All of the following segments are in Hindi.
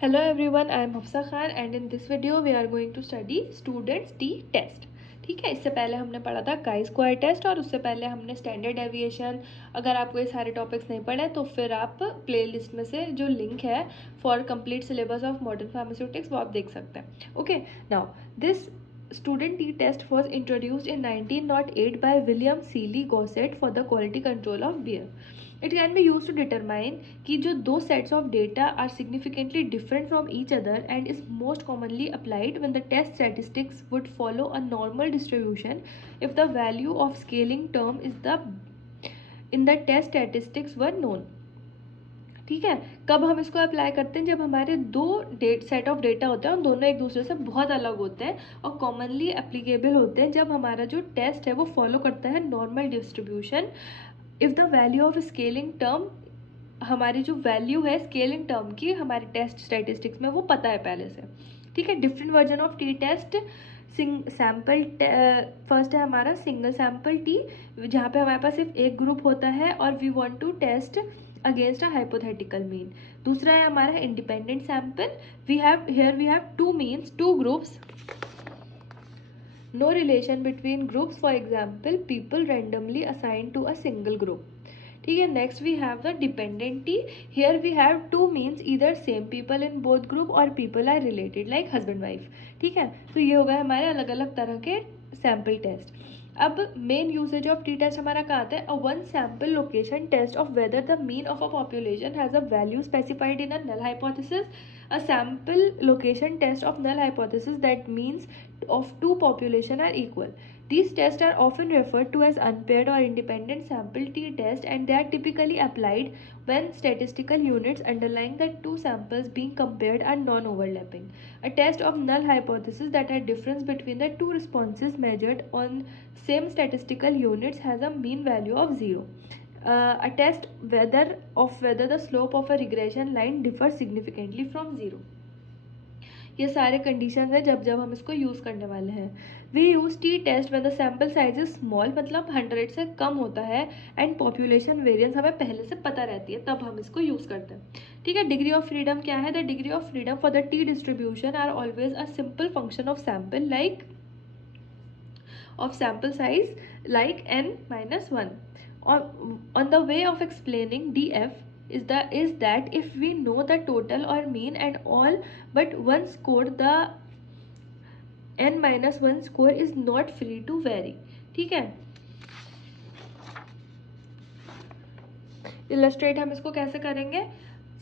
Hello everyone, I am Hafsa Khan and in this video we are going to study students T test. ठीक है, इससे पहले हमने पढ़ा था काई स्क्वायर टेस्ट और उससे पहले हमने स्टैंडर्ड डेविएशन. अगर आपको ये सारे टॉपिक्स नहीं पढ़े तो फिर आप प्लेलिस्ट में से जो लिंक है for complete syllabus of modern pharmaceutics वो आप देख सकते हैं. Okay, now this student T test was introduced in 1908 by William Seeley Gosset for the quality control of beer. It can be used to determine कि जो दो sets of data are significantly different from each other and is most commonly applied when the test statistics would follow a normal distribution if the value of scaling term is the in the test statistics were known. ठीक है, कब हम इसको अप्लाई करते हैं? जब हमारे दो सेट ऑफ डेटा होते हैं और दोनों एक दूसरे से बहुत अलग होते हैं और कॉमनली एप्लीकेबल होते हैं जब हमारा जो टेस्ट है वो फॉलो करता है normal distribution. If the value of scaling term, हमारी जो वैल्यू है स्केलिंग टर्म की हमारे टेस्ट स्टैटिस्टिक्स में वो पता है पहले से. ठीक है, different version of T test. Sample first है हमारा सिंगल सैम्पल टी, जहाँ पे हमारे पास सिर्फ एक ग्रुप होता है और we want to test against a hypothetical mean. दूसरा है हमारा independent sample. We have two means, two groups, no relation between groups, for example people randomly assigned to a single group. ठीक है, next we have the dependent T. Here we have two means either same people in both group और people are related like husband wife. ठीक है, तो ये हो गए हमारे अलग अलग तरह के सैम्पल टेस्ट. अब main usage of T test हमारा कहाँ आता है? A one sample location test of whether the mean of a population has a value specified in a null hypothesis. A sample location test of null hypothesis that means of two population are equal. These tests are often referred to as unpaired or independent sample t test and they are typically applied when statistical units underlying the two samples being compared are non-overlapping. A test of null hypothesis that had difference between the two responses measured on same statistical units has a mean value of 0. A test whether the slope of a regression line differs significantly from 0. ये सारे कंडीशन है जब हम इसको यूज़ करने वाले हैं. We use T test when the sample size is small, मतलब 100 से कम होता है एंड पॉपुलेशन वेरिएंस हमें पहले से पता रहती है, तब हम इसको यूज़ करते हैं. ठीक है, डिग्री ऑफ फ्रीडम क्या है? The degree of freedom for the T distribution are always a simple function of sample like of sample size like n-1. On the way of explaining df is that if we know the total or mean and all but one score, the n-1 score is not free to vary. ठीक है, इलस्ट्रेट हम इसको कैसे करेंगे?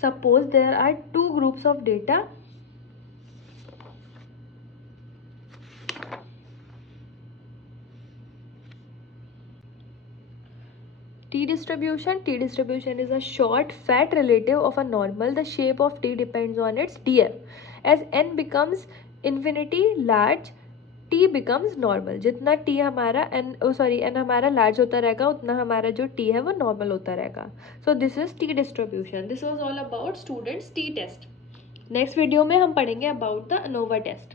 Suppose there are two groups of data. T distribution is a short fat relative of a normal. The shape of T depends on its df. As n becomes infinity large, T becomes normal. जितना T हमारा n हमारा large होता रहेगा उतना हमारा जो T है वो normal होता रहेगा. So this is T distribution. This was all about students T test. Next video में हम पढ़ेंगे about the ANOVA test.